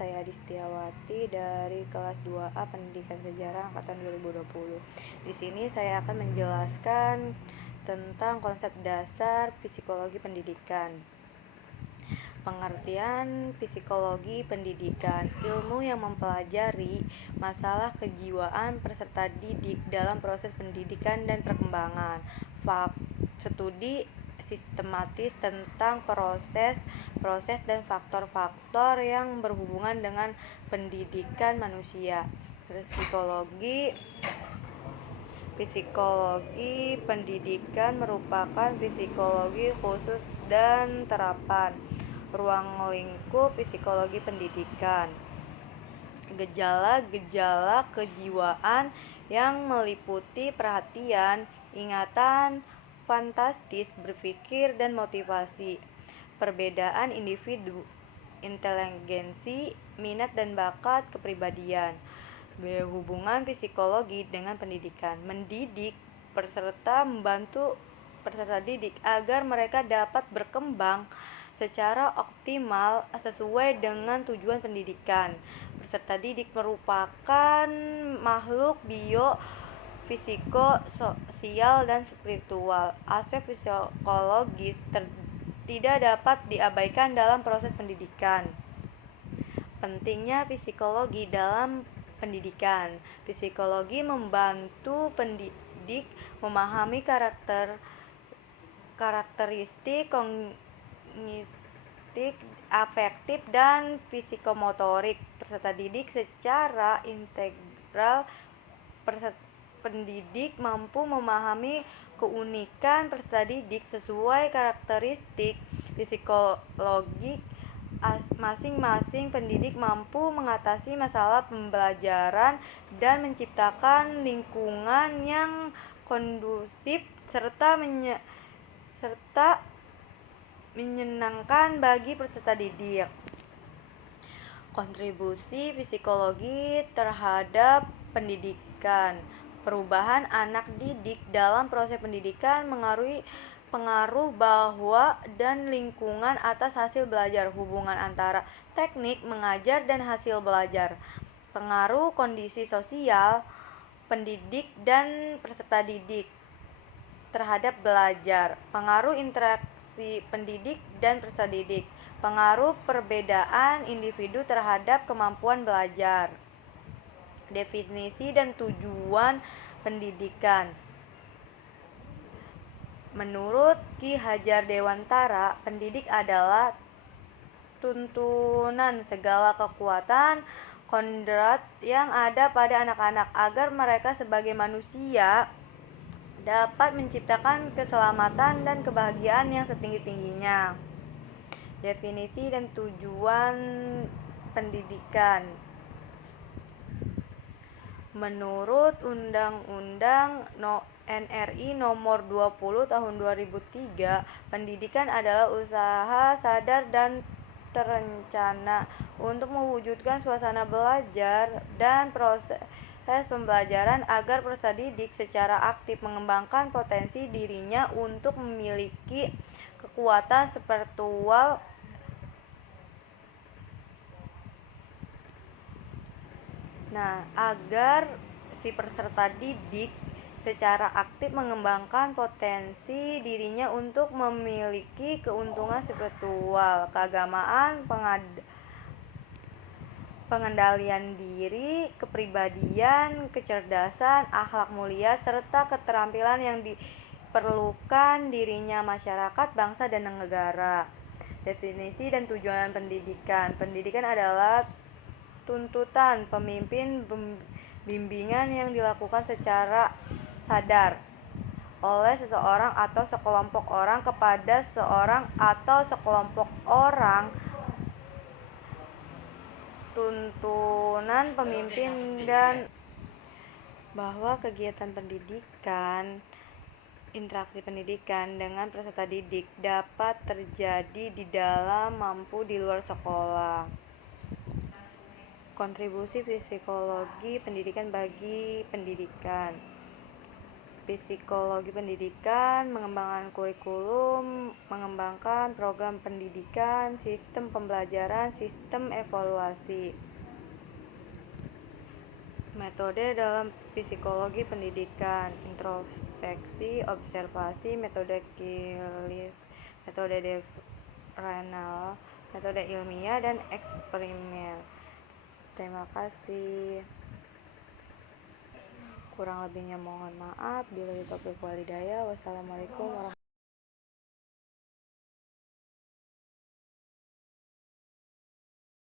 saya Adi Setiawati dari kelas 2A Pendidikan Sejarah angkatan 2020. Di sini saya akan menjelaskan tentang konsep dasar psikologi pendidikan. Pengertian psikologi pendidikan, ilmu yang mempelajari masalah kejiwaan peserta didik dalam proses pendidikan dan perkembangan. Studi sistematis tentang proses dan faktor-faktor yang berhubungan dengan pendidikan manusia. Psikologi pendidikan merupakan psikologi khusus dan terapan ruang lingkup psikologi pendidikan. Gejala-gejala kejiwaan yang meliputi perhatian, ingatan, fantastis, berpikir, dan motivasi. Perbedaan individu, inteligensi, minat dan bakat, kepribadian. Hubungan psikologi dengan pendidikan. Mendidik peserta membantu peserta didik agar mereka dapat berkembang secara optimal sesuai dengan tujuan pendidikan. Peserta didik merupakan makhluk fisiko, sosial, dan spiritual. Aspek psikologis tidak dapat diabaikan dalam proses pendidikan. Pentingnya psikologi dalam pendidikan. Psikologi membantu pendidik memahami karakteristik kognitif, afektif, dan psikomotorik peserta didik secara integral. Pendidik mampu memahami keunikan peserta didik sesuai karakteristik psikologik masing-masing. Pendidik mampu mengatasi masalah pembelajaran dan menciptakan lingkungan yang kondusif serta menyenangkan bagi peserta didik. Kontribusi psikologi terhadap pendidikan. Perubahan anak didik dalam proses pendidikan pengaruh bahwa dan lingkungan atas hasil belajar. Hubungan antara teknik mengajar dan hasil belajar. Pengaruh kondisi sosial pendidik dan peserta didik terhadap belajar. Pengaruh interaksi pendidik dan peserta didik. Pengaruh perbedaan individu terhadap kemampuan belajar. Definisi dan tujuan pendidikan. Menurut Ki Hajar Dewantara, pendidik adalah tuntunan segala kekuatan kodrat yang ada pada anak-anak agar mereka sebagai manusia dapat menciptakan keselamatan dan kebahagiaan yang setinggi-tingginya. Definisi dan tujuan pendidikan. Menurut Undang-Undang NRI Nomor 20 Tahun 2003, pendidikan adalah usaha sadar dan terencana untuk mewujudkan suasana belajar dan proses pembelajaran agar peserta didik secara aktif mengembangkan potensi dirinya untuk memiliki kekuatan spiritual agar si peserta didik secara aktif mengembangkan potensi dirinya untuk memiliki keuntungan spiritual, keagamaan, pengendalian diri, kepribadian, kecerdasan, akhlak mulia, serta keterampilan yang diperlukan dirinya masyarakat, bangsa, dan negara. Definisi dan tujuan pendidikan. Pendidikan adalah tuntutan pemimpin bimbingan yang dilakukan secara sadar oleh seseorang atau sekelompok orang kepada seorang atau sekelompok orang. Tuntunan pemimpin dan bahwa kegiatan pendidikan, interaksi pendidikan dengan peserta didik dapat terjadi di dalam maupun di luar sekolah. Kontribusi psikologi pendidikan bagi pendidikan. psikologi pendidikan, mengembangkan kurikulum, mengembangkan program pendidikan, sistem pembelajaran, sistem evaluasi. Metode dalam psikologi pendidikan: introspeksi, observasi, metode Kilis, metode Renal, metode ilmiah, dan eksperimen. Terima kasih. Kurang lebihnya mohon maaf. Billahi taufiq wal hidayah. Wassalamualaikum warahmatullahi wabarakatuh.